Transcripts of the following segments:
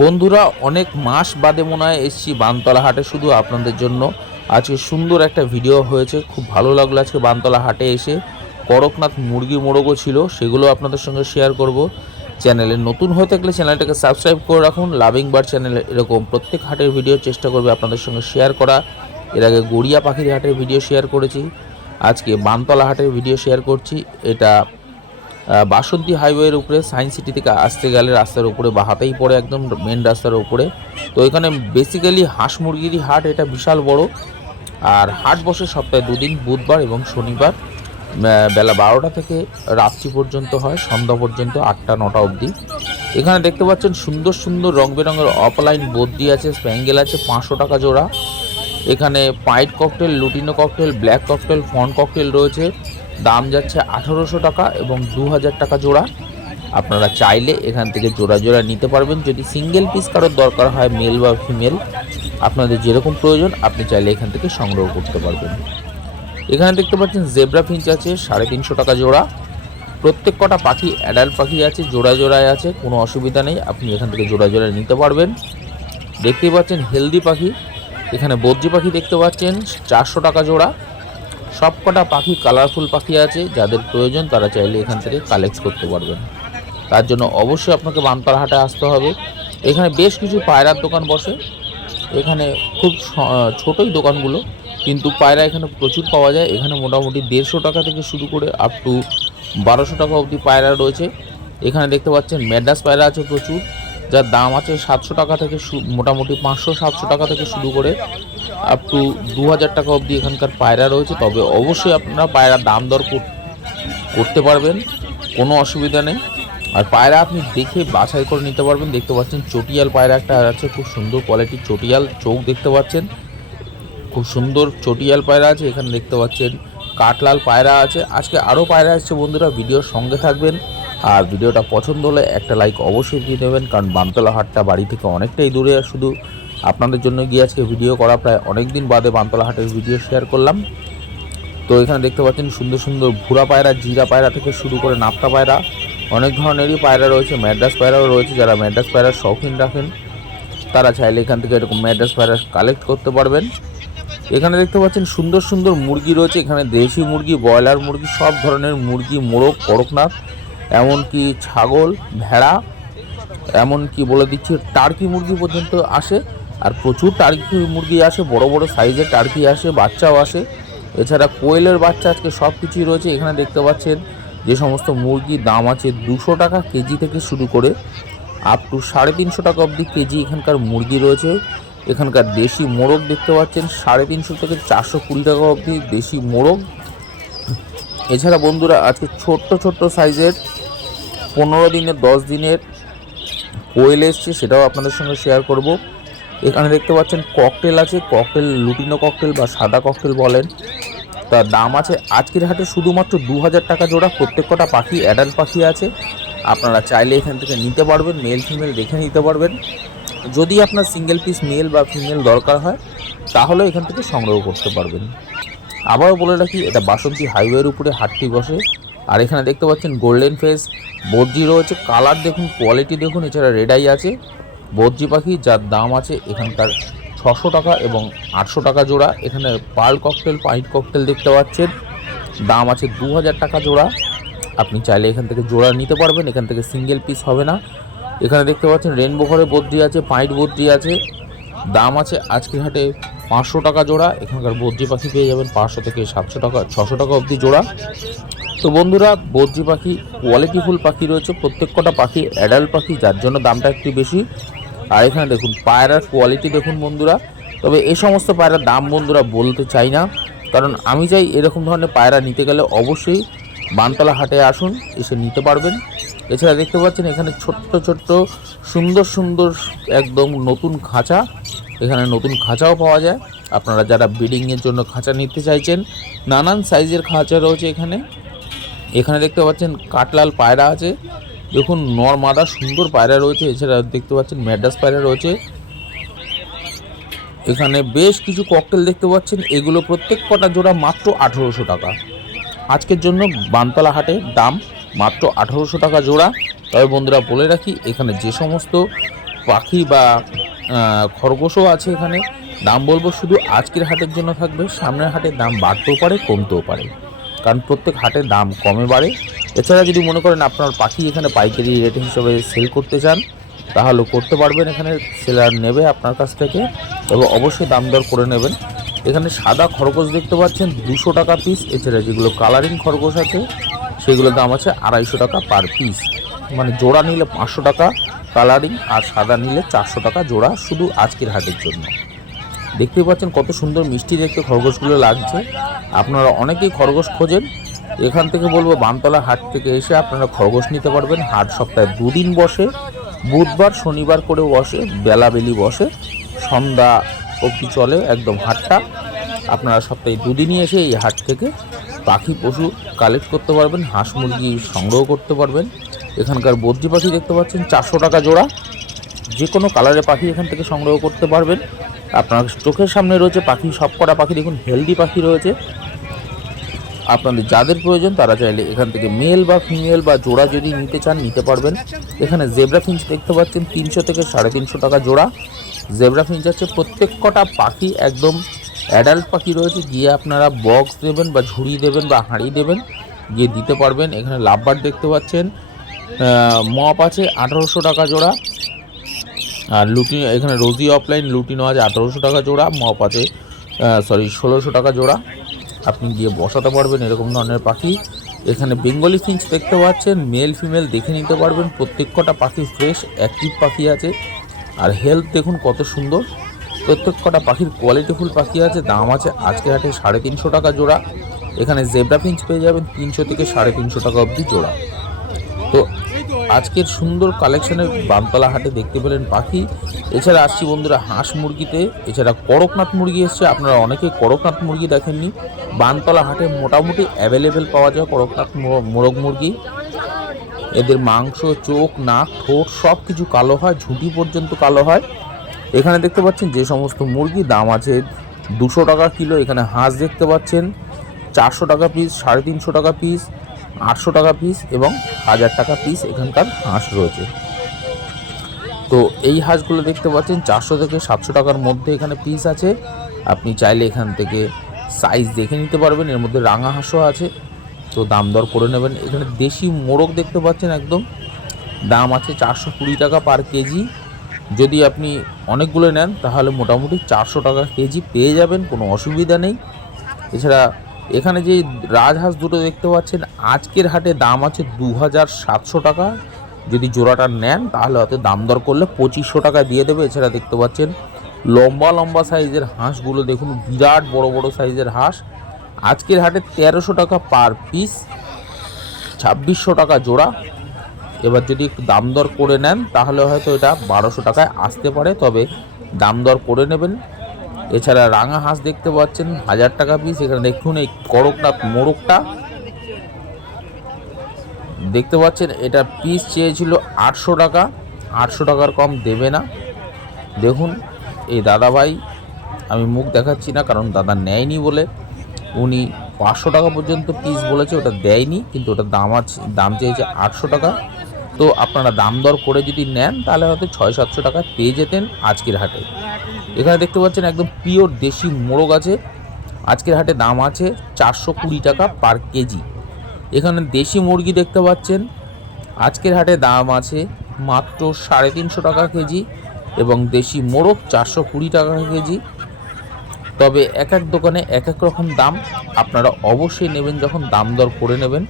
বন্ধুরা অনেক মাস বাদে মনে হয় এসেছি বানতলা হাটে শুধু আপনাদের জন্য। আজকে সুন্দর একটা ভিডিও হয়েছে, খুব ভালো লাগলো আজকে বানতলা হাটে এসে। করকনাথ মুরগি মোরগও ছিল, সেগুলো আপনাদের সঙ্গে শেয়ার করব। চ্যানেলে নতুন হয়ে থাকলে চ্যানেলটাকে সাবস্ক্রাইব করে রাখুন। লাভিং বার্ড চ্যানেলে এরকম প্রত্যেক হাটের ভিডিও চেষ্টা করবে আপনাদের সঙ্গে শেয়ার করা। এর আগে গড়িয়া পাখির হাটের ভিডিও শেয়ার করেছি, আজকে বানতলা হাটের ভিডিও শেয়ার করছি। এটা বাসন্তী হাইওয়ের উপরে, সায়েন্স সিটি থেকে আসতে গেলে রাস্তার উপরে বাহাতেই পড়ে, একদম মেন রাস্তার উপরে। তো এখানে বেসিক্যালি হাঁস মুরগিরই হাট, এটা বিশাল বড়। আর হাট বসে সপ্তাহে দুদিন, বুধবার এবং শনিবার, বেলা 12টা থেকে রাত্রি পর্যন্ত হয়, সন্ধ্যা পর্যন্ত 8টা-9টা অবধি। এখানে দেখতে পাচ্ছেন সুন্দর সুন্দর রং বেরঙের অফলাইন বদ্রি আছে, স্প্যাঙ্গেল আছে 500 টাকা জোড়া। এখানে pied cockatiel, lutino cockatiel, black cockatiel, fawn cockatiel রয়েছে। দাম যাচ্ছে 1800 টাকা এবং 2000 টাকা জোড়া। আপনারা চাইলে এখান থেকে জোড়া জোড়া নিতে পারবেন। যদি সিঙ্গেল পিস কারোর দরকার হয়, মেল বা ফিমেল, আপনাদের যেরকম প্রয়োজন আপনি চাইলে এখান থেকে সংগ্রহ করতে পারবেন। এখানে দেখতে পাচ্ছেন জেব্রা ফিঞ্চ আছে 350 টাকা জোড়া। প্রত্যেক কটা পাখি অ্যাডাল্ট পাখি আছে, জোড়া জোড়ায় আছে, কোনো অসুবিধা নেই, আপনি এখান থেকে জোড়া জোড়া নিতে পারবেন। দেখতেই পাচ্ছেন হেলদি পাখি, এখানে বদ্রি পাখি দেখতে পাচ্ছেন 400 টাকা জোড়া। সব কটা পাখি কালারফুল পাখি আছে, যাদের প্রয়োজন তারা চাইলে এখান থেকে কালেক্ট করতে পারবেন। তার জন্য অবশ্যই আপনাকে বানতলা হাটে আসতে হবে। এখানে বেশ কিছু পায়রার দোকান বসে, এখানে খুব ছোটোই দোকানগুলো, কিন্তু পায়রা এখানে প্রচুর পাওয়া যায়। এখানে মোটামুটি 150 টাকা থেকে শুরু করে আপ টু 1200 টাকা অবধি পায়রা রয়েছে। এখানে দেখতে পাচ্ছেন ম্যাড্রাস পায়রা আছে প্রচুর, যার দাম আছে 700 টাকা থেকে মোটামুটি 500-700 টাকা থেকে শুরু করে আপ টু 2000 টাকা অবধি এখানকার পায়রা রয়েছে। তবে অবশ্যই আপনারা পায়রার দাম দর করতে পারবেন, কোনো অসুবিধা নেই। আর পায়রা আপনি দেখে বাছাই করে নিতে পারবেন। দেখতে পাচ্ছেন চটিয়াল পায়রা একটা আছে, খুব সুন্দর কোয়ালিটির চটিয়াল, চোখ দেখতে পাচ্ছেন, খুব সুন্দর চটিয়াল পায়রা আছে। এখানে দেখতে পাচ্ছেন কাঠলাল পায়রা আছে। আজকে আরও পায়রা আসছে বন্ধুরা, ভিডিওর সঙ্গে থাকবেন। আর ভিডিওটা পছন্দ হলে একটা লাইক অবশ্যই দিয়ে দেবেন, কারণ বানতলা হাটটা বাড়ি থেকে অনেকটাই দূরে। শুধু আপনাদের জন্য গিয়ে আজকে ভিডিও করা, প্রায় অনেক দিন বাদে বানতলা হাটের ভিডিও শেয়ার করলাম। তো এখানে দেখতে পাচ্ছেন সুন্দর সুন্দর ভুরা পায়রা, জিরা পায়রা থেকে শুরু করে নাপ্তা পায়রা, অনেক ধরনেরই পায়রা রয়েছে। ম্যাড্রাস পায়রাও রয়েছে, যারা ম্যাড্রাস পায়রার শৌখিন রাখেন তারা চাইলে এখান থেকে এরকম ম্যাড্রাস পায়রা কালেক্ট করতে পারবেন। এখানে দেখতে পাচ্ছেন সুন্দর সুন্দর মুরগি রয়েছে, এখানে দেশি মুরগি, ব্রয়লার মুরগি, সব ধরনের মুরগি, মোরগ, করকনাথ, এমনকি ছাগল, ভেড়া, এমনকি বলে দিচ্ছি টার্কি মুরগি পর্যন্ত আসে। আর প্রচুর টার্কি মুরগি আসে, বড় বড় সাইজের টার্কি আসে, বাচ্চাও আসে। এছাড়া কোয়েলের বাচ্চা, আজকে সব কিছুই রয়েছে। এখানে দেখতে পাচ্ছেন যে সমস্ত মুরগির দাম আছে 200 টাকা কেজি থেকে শুরু করে আপ টু 350 টাকা অবধি কেজি এখানকার মুরগি রয়েছে। এখানকার দেশি মোরগ দেখতে পাচ্ছেন 350 থেকে 420 টাকা অবধি দেশি মোরগ। এছাড়া বন্ধুরা আজকে ছোট্ট ছোট্ট সাইজের 15 দিনের 10 দিনের কোয়েল এসছে, সেটাও আপনাদের সঙ্গে শেয়ার করব। এখানে দেখতে পাচ্ছেন ককটেল আছে, ককটেল, লুটিনো ককটেল বা সাদা ককটেল বলেন, তার দাম আছে আজকের হাটে শুধুমাত্র 2000 টাকা জোড়া। প্রত্যেক কটা পাখি অ্যাডাল্ট পাখি আছে, আপনারা চাইলে এখান থেকে নিতে পারবেন, মেল ফিমেল দেখে নিতে পারবেন। যদি আপনার সিঙ্গেল পিস মেল বা ফিমেল দরকার হয় তাহলে এখান থেকে সংগ্রহ করতে পারবেন। আবারও বলে রাখি, এটা বাসন্তী হাইওয়ের উপরে হাটটি বসে। আর এখানে দেখতে পাচ্ছেন গোল্ডেন ফেস বদ্রি রয়েছে, কালার দেখুন, কোয়ালিটি দেখুন। এছাড়া রেড আই আছে, বদ্রি পাখি, যার দাম আছে এখানকার 600 টাকা এবং 800 টাকা জোড়া। এখানে পার্ল ককটেল, পাইট ককটেল দেখতে পাচ্ছেন, দাম আছে 2000 টাকা জোড়া। আপনি চাইলে এখান থেকে জোড়া নিতে পারবেন, এখান থেকে সিঙ্গেল পিস হবে না। এখানে দেখতে পাচ্ছেন রেনবো ঘরে বদ্রি আছে, পাইট বদ্রি আছে, দাম আছে আজকের হাটে 500 টাকা জোড়া। এখানকার বদ্রি পাখি পেয়ে যাবেন 500 থেকে 700 টাকা, 600 টাকা অবধি জোড়া। তো বন্ধুরা বদ্রি পাখি কোয়ালিটিফুল পাখি রয়েছে, প্রত্যেক কটা পাখি অ্যাডাল্ট পাখি, যার জন্য দামটা একটু বেশি। আর এখানে দেখুন পায়রার কোয়ালিটি দেখুন বন্ধুরা। তবে এই সমস্ত পায়রার দাম বন্ধুরা বলতে চাই না, কারণ আমি চাই এরকম ধরনের পায়রা নিতে গেলে অবশ্যই বানতলা হাটে আসুন, এসে নিতে পারবেন। এছাড়া দেখতে পাচ্ছেন এখানে ছোট্ট ছোট্ট সুন্দর সুন্দর একদম নতুন খাঁচা, এখানে নতুন খাঁচাও পাওয়া যায়। আপনারা যারা ব্রিডিংয়ের জন্য খাঁচা নিতে চাইছেন, নানান সাইজের খাঁচা রয়েছে এখানে। এখানে দেখতে পাচ্ছেন কাঠলাল পায়রা আছে, দেখুন নর মাদা সুন্দর পায়রা রয়েছে। এছাড়া দেখতে পাচ্ছেন ম্যাড্রাস পায়রা রয়েছে। এখানে বেশ কিছু ককটেল দেখতে পাচ্ছেন, এগুলো প্রত্যেক কটা জোড়া মাত্র 1800 টাকা। আজকের জন্য বানতলা হাটে দাম মাত্র 1800 টাকা জোড়া। তবে বন্ধুরা বলে রাখি, এখানে যে সমস্ত পাখি বা খরগোশও আছে এখানে। দাম বলবো শুধু আজকের হাটের জন্য থাকবে, সামনের হাটের দাম বাড়তেও পারে কমতেও পারে, কারণ প্রত্যেক হাটের দাম কমে বাড়ে। এছাড়া যদি মনে করেন আপনার পাখি এখানে পাইকারি রেট হিসেবে সেল করতে চান তাহলে করতে পারবেন, এখানে সেলার নেবে আপনার কাছ থেকে এবং অবশ্যই দাম দর করে নেবেন। এখানে সাদা খরগোশ দেখতে পাচ্ছেন 200 টাকা পিস। এছাড়া যেগুলো কালারিং খরগোশ আছে সেগুলোর দাম আছে 250 টাকা পার পিস, মানে জোড়া নিলে 500 টাকা কালারিং, আর সাদা নিলে 400 টাকা জোড়া, শুধু আজকের হাটের জন্য। দেখতেই পাচ্ছেন কত সুন্দর মিষ্টি দেখতে খরগোশগুলো লাগছে। আপনারা অনেকেই খরগোশ খোঁজেন, এখান থেকে বলবো বানতলা হাট থেকে এসে আপনারা খরগোশ নিতে পারবেন। হাট সপ্তাহে 2 দিন বসে, বুধবার শনিবার করেও বসে, বেলাবেলি বসে, সন্ধ্যা অবধি চলে একদম হাটটা। আপনারা সপ্তাহে 2 দিনই এসে এই হাট থেকে পাখি পশু কালেক্ট করতে পারবেন, হাঁস মুরগি সংগ্রহ করতে পারবেন। এখানকার বদ্রি পাখি দেখতে পাচ্ছেন 400 টাকা জোড়া, যে কোনো কালারের পাখি এখান থেকে সংগ্রহ করতে পারবেন। আপনার চোখের সামনে রয়েছে পাখি, সব কটা পাখি দেখুন হেলদি পাখি রয়েছে। আপনাদের যাদের প্রয়োজন তারা চাইলে এখান থেকে মেল বা ফিমেল বা জোড়া যদি নিতে চান নিতে পারবেন। এখানে জেব্রা ফিঞ্চ দেখতে পাচ্ছেন 300 থেকে 350 টাকা জোড়া জেব্রা ফিঞ্চ আছে। প্রত্যেক কটা পাখি একদম অ্যাডাল্ট পাখি রয়েছে, গিয়ে আপনারা বক্স দেবেন বা ঝুড়ি দেবেন বা হাঁড়ি দেবেন, গিয়ে দিতে পারবেন। এখানে লাভবার্ড দেখতে পাচ্ছেন, মপ আছে 1800 টাকা জোড়া, আর লুটিনো এখানে রোজি অফলাইন লুটিনো আছে 1800 টাকা জোড়া, মপ আছে 1600 টাকা জোড়া। আপনি গিয়ে বসাতে পারবেন এরকম ধরনের পাখি। এখানে বেঙ্গলি ফিঞ্চ দেখতে পাচ্ছেন, মেল ফিমেল দেখে নিতে পারবেন। প্রত্যেক কটা পাখি ফ্রেশ অ্যাক্টিভ পাখি আছে, আর হেলথ দেখুন কত সুন্দর। প্রত্যেক কটা পাখির কোয়ালিটিফুল পাখি আছে। দাম আছে আজকের হাটে 350 টাকা জোড়া। এখানে জেব্রা ফিঞ্চ পেয়ে যাবেন 300 থেকে 350 টাকা অবধি জোড়া। তো আজকের সুন্দর কালেকশনের বানতলা হাটে দেখতে পেলেন পাখি। এছাড়া আসছি বন্ধুরা হাঁস মুরগিতে। এছাড়া করকনাথ মুরগি এসছে, আপনারা অনেকেই করকনাথ মুরগি দেখেননি। বানতলা হাটে মোটামুটি অ্যাভেলেবেল পাওয়া যায় করকনাথ মোরগ মুরগি। এদের মাংস, চোখ, নাক, ঠোঁট সব কিছু কালো হয়, ঝুঁটি পর্যন্ত কালো হয়। এখানে দেখতে পাচ্ছেন যে সমস্ত মুরগি দাম আছে 200 টাকা কিলো। এখানে হাঁস দেখতে পাচ্ছেন 400 টাকা পিস, 350 টাকা পিস, 800 টাকা পিস এবং 1000 টাকা পিস এখানকার হাঁস রয়েছে। তো এই হাঁসগুলো দেখতে পাচ্ছেন 400 থেকে 700 টাকার মধ্যে এখানে পিস আছে। আপনি চাইলে এখান থেকে সাইজ দেখে নিতে পারবেন। এর মধ্যে রাঙা হাঁসও আছে, তো দাম দর করে নেবেন। এখানে দেশি মোরগ দেখতে পাচ্ছেন একদম, দাম আছে 420 টাকা পার কেজি। যদি আপনি অনেকগুলো নেন তাহলে মোটামুটি 400 টাকা কেজি পেয়ে যাবেন, কোনো অসুবিধা নেই। এছাড়া এখানে যে রাজহাঁস দুটো দেখতে পাচ্ছেন আজকের হাটে দাম আছে 2700 টাকা। যদি জোড়াটা নেন তাহলে হয়তো দাম দর করলে 2500 টাকা দিয়ে দেবে। এছাড়া দেখতে পাচ্ছেন লম্বা লম্বা সাইজের হাঁসগুলো দেখুন, বিরাট বড় বড় সাইজের হাঁস। আজকের হাটে 1300 টাকা পার পিস, 2600 টাকা জোড়া। এবার যদি একটু দাম দর করে নেন তাহলে হয়তো এটা 1200 টাকায় আসতে পারে, তবে দাম দর করে নেবেন। এছাড়া রাঙা হাঁস দেখতে পাচ্ছেন 1000 টাকা পিস। এখানে দেখুন এই করকনাথ মোরগটা দেখতে পাচ্ছেন, এটা পিস চেয়েছিল 800 টাকা, 800 টাকার কম দেবে না। দেখুন এই দাদা ভাই, আমি মুখ দেখাচ্ছি না কারণ দাদা নেয়নি বলে, উনি 500 টাকা পর্যন্ত পিস বলেছে, ওটা দেয়নি, কিন্তু ওটার দাম চেয়েছে 800 টাকা। তো আপনারা দাম দর করে যদি নেন তাহলে হয়তো 600-700 টাকা পেয়ে যেতেন আজকের হাটে। এখানে দেখতে পাচ্ছেন একদম পিওর দেশি মোরগ আছে, আজকের হাটে দাম আছে 420 টাকা পার কেজি। এখানে দেশি মুরগি দেখতে পাচ্ছেন আজকের হাটে দাম আছে মাত্র 350 টাকা কেজি, এবং দেশি মোরগ 420 টাকা কেজি। তবে এক এক দোকানে এক এক রকম দাম, আপনারা অবশ্যই নেবেন যখন দাম দর করে নেবেন।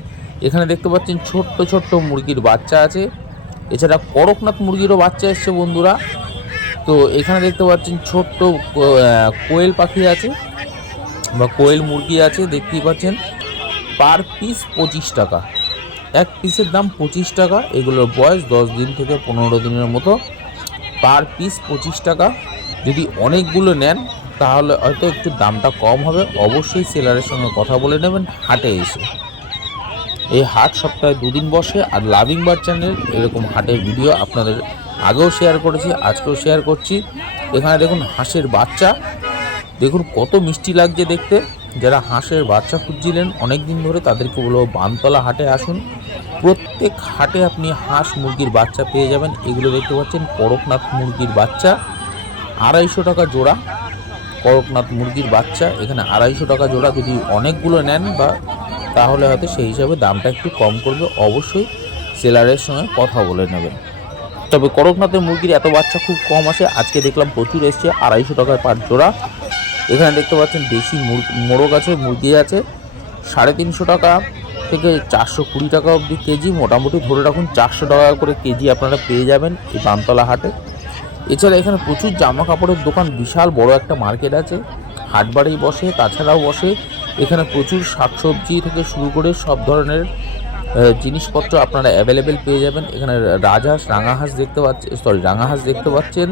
এখানে দেখতে পাচ্ছেন ছোট্ট ছোট্ট মুরগির বাচ্চা আছে। এছাড়া করকনাথ মুরগিরও বাচ্চা এসছে বন্ধুরা। তো এখানে দেখতে পাচ্ছেন ছোট্ট কোয়েল পাখি আছে বা কোয়েল মুরগি আছে, দেখতেই পাচ্ছেন পার পিস 25 টাকা, এক পিসের দাম 25 টাকা। এগুলোর বয়স 10 দিন থেকে 15 দিনের মতো, পার পিস 25 টাকা। যদি অনেকগুলো নেন তাহলে হয়তো একটু দামটা কম হবে। অবশ্যই সেলারের সঙ্গে কথা বলে নেবেন হাটে এসে। এই হাট সপ্তাহে 2 দিন বসে। আর লাভিং বার্ড চ্যানেল এরকম হাটের ভিডিও আপনাদের আগেও শেয়ার করেছি, আজকেও শেয়ার করছি। এখানে দেখুন হাঁসের বাচ্চা, দেখুন কত মিষ্টি লাগছে দেখতে। যারা হাঁসের বাচ্চা খুঁজছিলেন অনেক দিন ধরে, তাদেরকে বলবো বানতলা হাটে আসুন। প্রত্যেক হাটে আপনি হাঁস মুরগির বাচ্চা পেয়ে যাবেন। এগুলো দেখতে পাচ্ছেন করকনাথ মুরগির বাচ্চা, 250 টাকা জোড়া। করকনাথ মুরগির বাচ্চা এখানে 250 টাকা জোড়া। যদি অনেকগুলো নেন বা তাহলে হয়তো সেই হিসাবে দামটা একটু কম করবে। অবশ্যই সেলারের সঙ্গে কথা বলে নেবেন। তবে করকনাথের মুরগির এত বাচ্চা খুব কম আসে, আজকে দেখলাম প্রচুর এসছে, 250 টাকায় পার জোড়া। এখানে দেখতে পাচ্ছেন দেশি মোরগ আছে, মুরগি আছে 350 টাকা থেকে 420 টাকা অবধি কেজি। মোটামুটি ধরে রাখুন 400 টাকা করে কেজি আপনারা পেয়ে যাবেন এই বানতলা হাটে। এছাড়া এখানে প্রচুর জামা কাপড়ের দোকান, বিশাল বড় একটা মার্কেট আছে, হাটবাড়ি বসে, তাছাড়াও বসে এখানে প্রচুর শাকসবজি থেকে শুরু করে সব ধরনের জিনিসপত্র আপনারা অ্যাভেলেবেল পেয়ে যাবেন। এখানে রাজহাঁস, রাঙাহাঁস দেখতে পাচ্ছেন।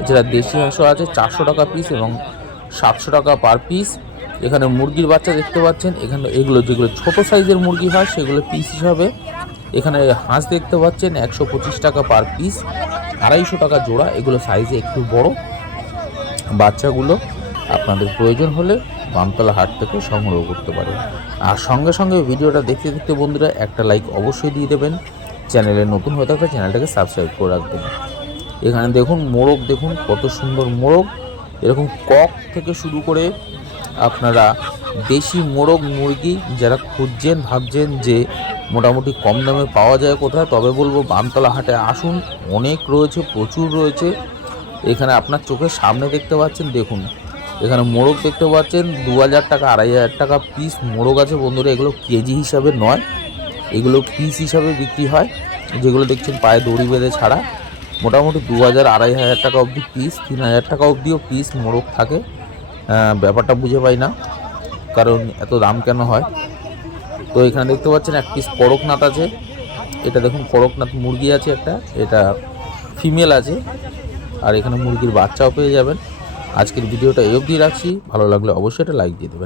এছাড়া দেশি হাঁসও আছে 400 টাকা পিস এবং 700 টাকা পার পিস। এখানে মুরগির বাচ্চা দেখতে পাচ্ছেন। এখানে এগুলো যেগুলো ছোট সাইজের মুরগি হয় সেগুলো পিস হিসাবে। এখানে হাঁস দেখতে পাচ্ছেন 125 টাকা পার পিস, 250 টাকা জোড়া। এগুলো সাইজে একটু বড়। বাচ্চাগুলো আপনাদের প্রয়োজন হলে বানতলা হাট থেকে সংগ্রহ করতে পারেন। আর সঙ্গে সঙ্গে ভিডিওটা দেখতে দেখতে বন্ধুরা একটা লাইক অবশ্যই দিয়ে দেবেন। চ্যানেলে নতুন হয়ে থাকলে চ্যানেলটাকে সাবস্ক্রাইব করে রাখবেন। এখানে দেখুন মোরগ, দেখুন কত সুন্দর মোরগ। এরকম কক থেকে শুরু করে আপনারা দেশি মোরগ মুরগি যারা খুঁজছেন, ভাবছেন যে মোটামুটি কম দামে পাওয়া যায় কোথায়, তবে বলবো বানতলা হাটে আসুন। অনেক রয়েছে, প্রচুর রয়েছে। এখানে আপনার চোখের সামনে দেখতে পাচ্ছেন, দেখুন এখানে মোরগ দেখতে পাচ্ছেন 2000 টাকা 2500 টাকা পিস মোরগ আছে বন্ধুরা। এগুলো কেজি হিসাবে নয়, এগুলো পিস হিসাবে বিক্রি হয়। যেগুলো দেখছেন পায়ে দড়ি বেঁধে ছাড়া, মোটামুটি 2000 2500 টাকা অবধি পিস, 3000 টাকা অবধিও পিস মোরগ থাকে। ব্যাপারটা বুঝে পাই না কারণ এত দাম কেন হয়। তো এখানে দেখতে পাচ্ছেন এক পিস করকনাথ আছে। এটা দেখুন করকনাথ মুরগি আছে একটা, এটা ফিমেল আছে। আর এখানে মুরগির বাচ্চাও পেয়ে যাবেন। আজকের ভিডিওটা এই অবধি রাখছি। ভালো লাগলে অবশ্যই এটা লাইক দিয়ে দেবেন।